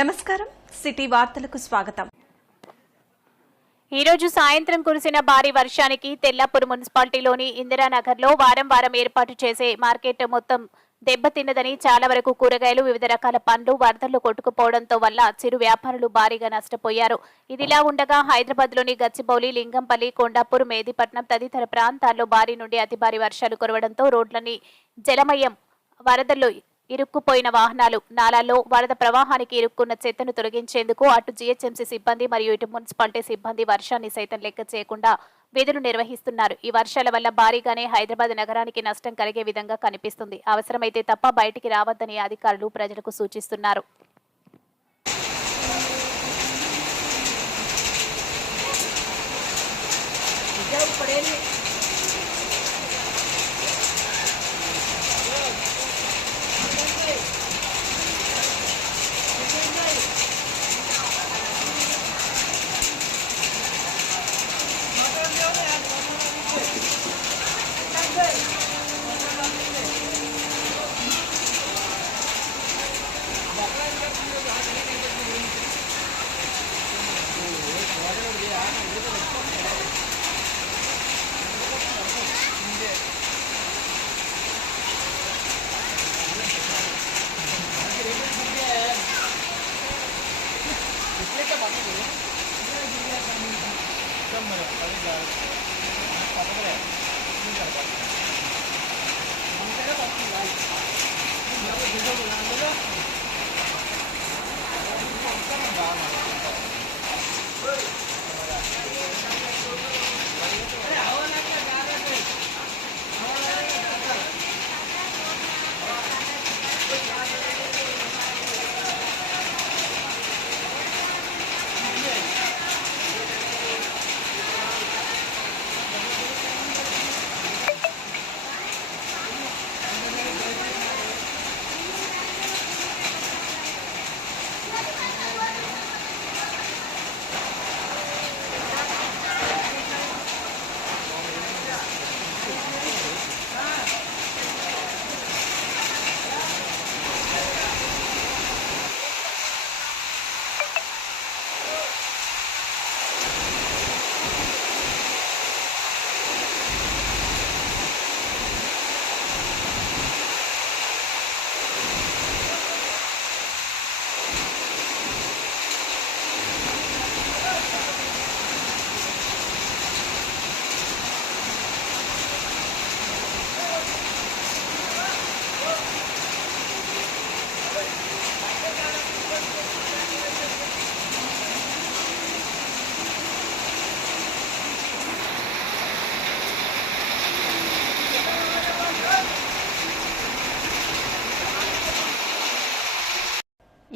నమస్కారం సిటీ వార్తలకు స్వాగతం। ఈ రోజు సాయంత్రం కురిసిన భారీ వర్షానికి తెల్లాపూర్ మున్సిపాలిటీలోని ఇందిరానగర్లో వారం ఏర్పాటు చేసే మార్కెట్ మొత్తం దెబ్బతిన్నదని చాలా వరకు కూరగాయలు వివిధ రకాల పండ్లు వరదల్లో కొట్టుకుపోవడంతో వల్ల చిరు వ్యాపారులు భారీగా నష్టపోయారు। ఇదిలా ఉండగా హైదరాబాద్లోని గచ్చిబౌలి, లింగంపల్లి, కొండాపూర్, మేదీపట్నం తదితర ప్రాంతాల్లో భారీ నుండి అతి భారీ వర్షాలు కురవడంతో రోడ్లన్నీ జలమయం, వరదల్లో ఇరుక్కుపోయిన వాహనాలు, నాలాల్లో వరద ప్రవాహానికి ఇరుక్కున్న చెత్తను తొలగించేందుకు అటు జీహెచ్ఎంసీ సిబ్బంది మరియు ఇటు మున్సిపాలిటీ సిబ్బంది వర్షాన్ని సైతం లెక్క చేయకుండా విధులు నిర్వహిస్తున్నారు। ఈ వర్షాల వల్ల భారీగానే హైదరాబాద్ నగరానికి నష్టం కలిగే విధంగా కనిపిస్తుంది। అవసరమైతే తప్ప బయటికి రావద్దని అధికారులు ప్రజలకు సూచిస్తున్నారు।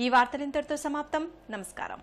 ఈ వార్తలు ఇంతటితో సమాప్తం। నమస్కారం।